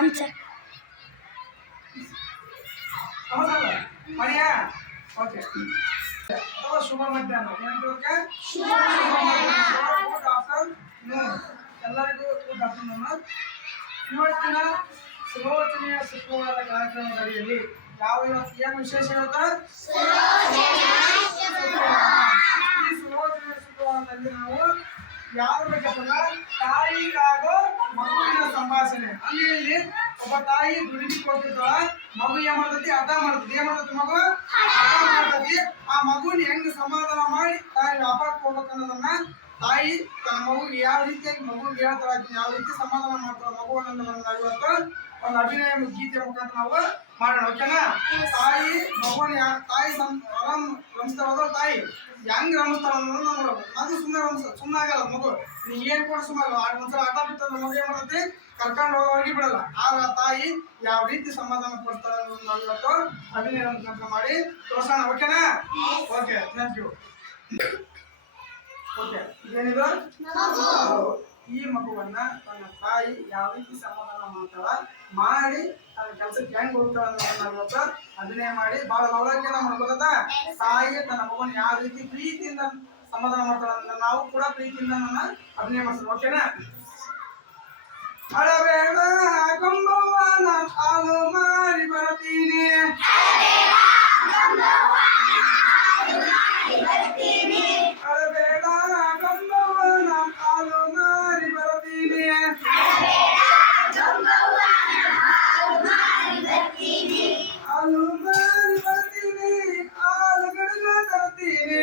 ಅಂಚ ಮಣಿಯ ಓಕೆ ಅಥವಾ ಶುಭ ಮಧ್ಯಾಹ್ನ ಏನಂತ ಶುಭ ಆಫ್ಟರ್ನೂನ್ ಎಲ್ಲರಿಗೂ ಗುಡ್ ಆಫ್ಟರ್ನೂನ್. ಇವತ್ತಿನ ಸುಲೋಚನೆಯ ಶುಕ್ರವಾರ ಕಾರ್ಯಕ್ರಮದಲ್ಲಿ ಇವತ್ತು ಏನು ವಿಶೇಷ ಇರುತ್ತೆ? ಈ ಸುಲೋಚನೆಯ ಶುಕ್ರವಾರದಲ್ಲಿ ನಾವು ಯಾವ ಬಗ್ಗೆ ತಾಯಿ ಹಾಗೂ ಮಗುವಿನ ಸಂಭಾಷಣೆ. ಅಂದ್ರೆ ಇಲ್ಲಿ ಒಬ್ಬ ತಾಯಿ ದುಡಿಮೆ ಕೊಟ್ಟಿರ್ತಾಳ, ಮಗು ಏನ್ ಮಾಡ್ತತಿ? ಅರ್ಥ ಮಾಡ್ತತಿ. ಏನ್ ಮಾಡ್ತತಿ ಮಗು? ಅರ್ಥ ಮಾಡ್ತತಿ. ಆ ಮಗುನ ಹೆಂಗ್ ಸಮಾಧಾನ ಮಾಡಿ ತಾಯಿ ವ್ಯಾಪಾರಕ್ಕೆ ಹೋಗ್ಬೇಕನ್ನೋದನ್ನ ತಾಯಿ ತನ್ನ ಮಗುಗೆ ಯಾವ ರೀತಿಯಾಗಿ ಮಗುಗೆ ಹೇಳ್ತಾಳ, ಯಾವ ರೀತಿ ಸಮಾಧಾನ ಮಾಡ್ತಾಳ ಮಗುವನ್ನ ಇವತ್ತು ಒಂದು ಅಭಿನಯ ಗೀತೆ ಮುಖಾಂತರ ನಾವು ಮಾಡೋಣ. ಓಕೆನಾ? ತಾಯಿ ಮಗುವನ್ನ ತಾಯಿ ಆರಾಮ್ ರಮಿಸ್ತಾಳ. ತಾಯಿ ಹೆಂಗ್ ರಮಿಸ್ತಾಳ ಅನ್ನೋದು ನಾವು ಅದು ಸುಮ್ಮನೆ ಆಗಲ್ಲ ಮಗು. ನೀ ಏನ್ ಕೂಡ ಸುಮ್ಮನೆ ಒಂದ್ಸಲ ಆಟ ಬಿತ್ತದ ಮಗು ಏನ್ ಮಾಡ್ತೈತಿ? ಕರ್ಕೊಂಡು ಹೋಗಿ ಬಿಡಲ್ಲ. ಆಗ ತಾಯಿ ಯಾವ ರೀತಿ ಸಮಾಧಾನ ಪಡ್ತಾಳೆ ಅನ್ನೋದು ನಾವು ಇವತ್ತು ಅಭಿನಯ ಮುಖಾಂತರ ಮಾಡಿ ತೋರ್ಸೋಣ. ಓಕೆನಾ? Okay, thank you. ಓಕೆ, ಇದೇನಿದು? ಈ ಮಗುವನ್ನ ತನ್ನ ತಾಯಿ ಯಾವ ರೀತಿ ಸಮಾಧಾನ ಮಾಡ್ತಾಳ ಮಾಡಿ ತನ್ನ ಕೆಲಸಕ್ಕೆ ಹೆಂಗ್ ಹೋಗ್ತಾಳ ಅನ್ನೋದನ್ನ ಇವತ್ತು ಅಭಿನಯ ಮಾಡಿ ಬಹಳ ಲವಲವಿಕೆನ ಮಾಡ್ಬೋದ. ತಾಯಿ ತನ್ನ ಮಗುವನ್ನ ಯಾವ ರೀತಿ ಪ್ರೀತಿಯಿಂದ ಸಮಾಧಾನ ಮಾಡ್ತಾಳ ಅಂದ್ರೆ ನಾವು ಕೂಡ ಪ್ರೀತಿಯಿಂದ ನನ್ನ ಅಭಿನಯ ಮಾಡ್ತೀವಿ. ಓಕೆನಾ? ಅಳಬೇಡ ಕೊಂಬವ್ವ ನಾನು ಹಾಲು ಮಾರಿ ಬರ್ತೀನಿ, ಅಳಬೇಡ ಕೊಂಬವ್ವ ನಾನು ಹಾಲು ಮಾರಿ ಬರ್ತೀನಿ, ಹಾಲು ಮಾರಿ ಬರ್ತೀನಿ, ಹಾಲು ಗಡಗ ತರ್ತೀನಿ,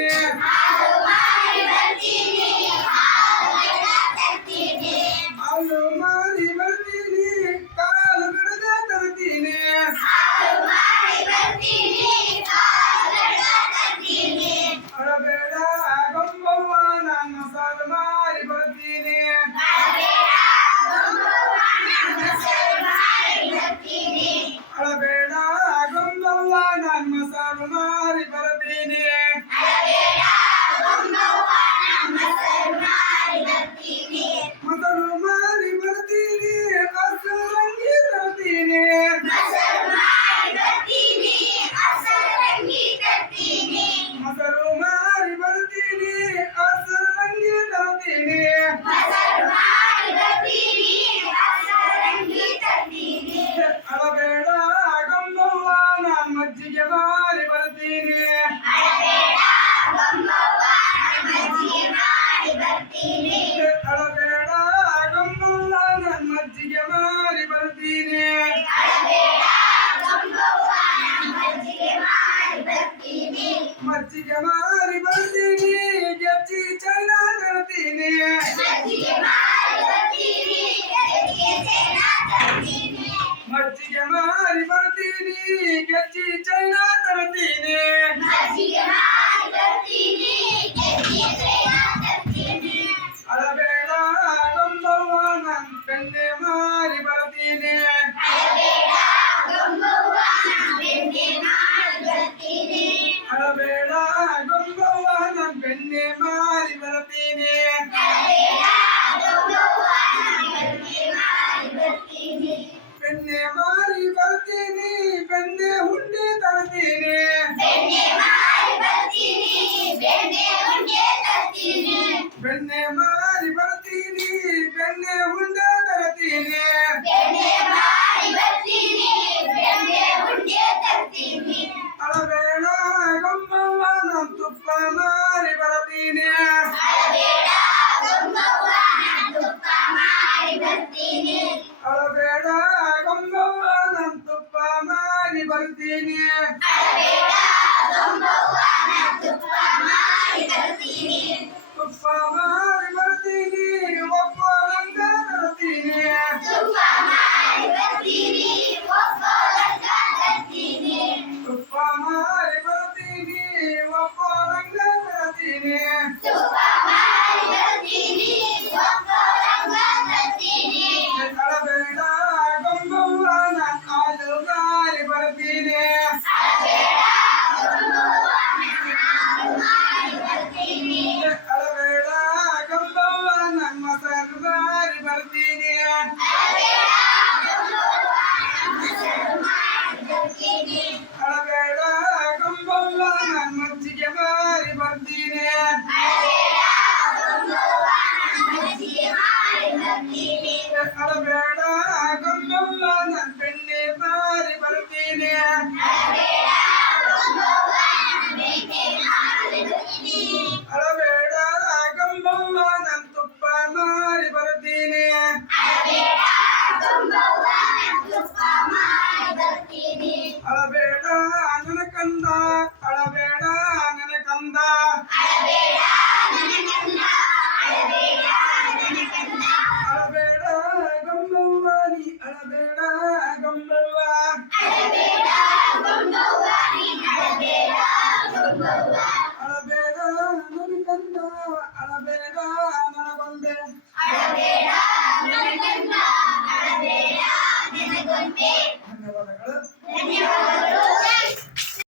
ಹಾಲು ಮಾರಿ ಬರ್ತೀನಿ, ಕಾಲು ಗಡಗ ತರ್ತೀನಿ, ಅಳಬೇಡ ಗೊಂಬವ್ವ ನಾನು ಮಸಾಲ ಮಾರಿ ಬರ್ತೀನಿ, ಅಳಬೇಡ ಗೊಂಬವ್ವ ನಾನು ಮಸಾಲ ಮಾರಿ ಬರ್ತೀನಿ, ಮೊಸರು ಮಾರಿ ಬರ್ತೀನಿ, ಹಸರಂಗಿ ತರ್ತೀನಿ, ಮೊಸರು ಮಾರಿ ಬರ್ತೀನಿ, ಹಸರಂಗಿ ತರ್ತೀನಿ, ಅಳಬೇಡ ಗೊಂಬವ್ವ ನಾನು ಮಜ್ಜಿಗೆ ಮಾರಿ ಬರ್ತೀನಿ, ಅಳಬೇಡ ಗೊಂಬವ್ವ ನಾನು ಮಜ್ಜಿಗೆ ಮಾರಿ ಬರ್ತೀನಿ, ಮಜ್ಜಿಗೆ ಮಾರಿ ಬರ್ತೀನಿ, ಗೆಜ್ಜಿ ಚೈನ ತರ್ತೀನಿ, ಮಜ್ಜಿಗೆ ಮಾರಿ ಬರ್ತೀನಿ, ಗೆಜ್ಜಿ ಚೈನ ತರ್ತೀನಿ, ಅಳಬೇಡ ಗೊಂಬವ್ವ ನಾನು ಬೆಣ್ಣೆ ಮಾರಿ ಬರ್ತೀನಿ, ಅಳಬೇಡ ಗೊಂಬವ್ವ ನಾನು ಬೆಣ್ಣೆ ಮಾರಿ ಬರ್ತೀನಿ, ಬೆಣ್ಣೆ ಮಾರಿ ಬರ್ತೀನಿ, ಬೆಣ್ಣೆ ಹುಂಡಿ ತರ್ತೀನಿ, ಬೆಣ್ಣೆ ಮಾರಿ ಬರ್ತೀನಿ, ಬೆಣ್ಣೆ ಹುಂಡೆ ತರ್ತೀನಿ, ಅಳಬೇಡ ಗೊಂಬವ್ವ ನಾನು ತುಪ್ಪ ಮಾರಿ ಬರ್ತೀನಿ, ಅಳಬೇಡ ಗೊಂಬವ್ವ ನಾನು ತುಪ್ಪ ಮಾರಿ ಬರ್ತೀನಿ, ತುಪ್ಪ ಮಾರಿ ಬರ್ತೀನಿ, ಒಬ್ಬ ಲಂಗ ತರ್ತೀನಿ, ತುಪ್ಪ ಮಾರಿ ಬರ್ತೀನಿ, ಒಬ್ಬ ಲಂಗ ತರ್ತೀನಿ, ಅಳಬೇಡ ತಾಯಿ ಅಳಬೇಡ ಗಂಬವ್ವ